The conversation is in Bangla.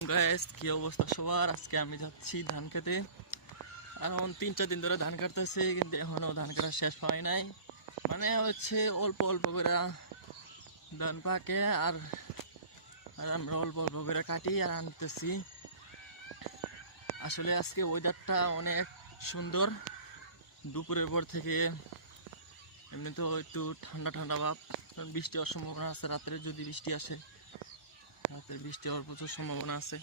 গাইস, কি অবস্থা সবার? আজকে আমি যাচ্ছি ধান খেতে। এখন 3-4 দিন ধরে ধান কাটতেছি, কিন্তু এখনো ধান কাটা শেষ হয় নাই। মানে হচ্ছে অল্প অল্প করে ধান পাকে, আর আমরা অল্প অল্প করে কাটি আর আনতেছি। আসলে আজকে ওয়েদারটা অনেক সুন্দর। দুপুরের পর থেকে এমনি তো একটু ঠান্ডা ঠান্ডা ভাব, কারণ বৃষ্টি হওয়ার সম্ভাবনা আছে। রাত্রে যদি বৃষ্টি আসে, রাতে বৃষ্টি হওয়ার প্রচুর সম্ভাবনা আছে।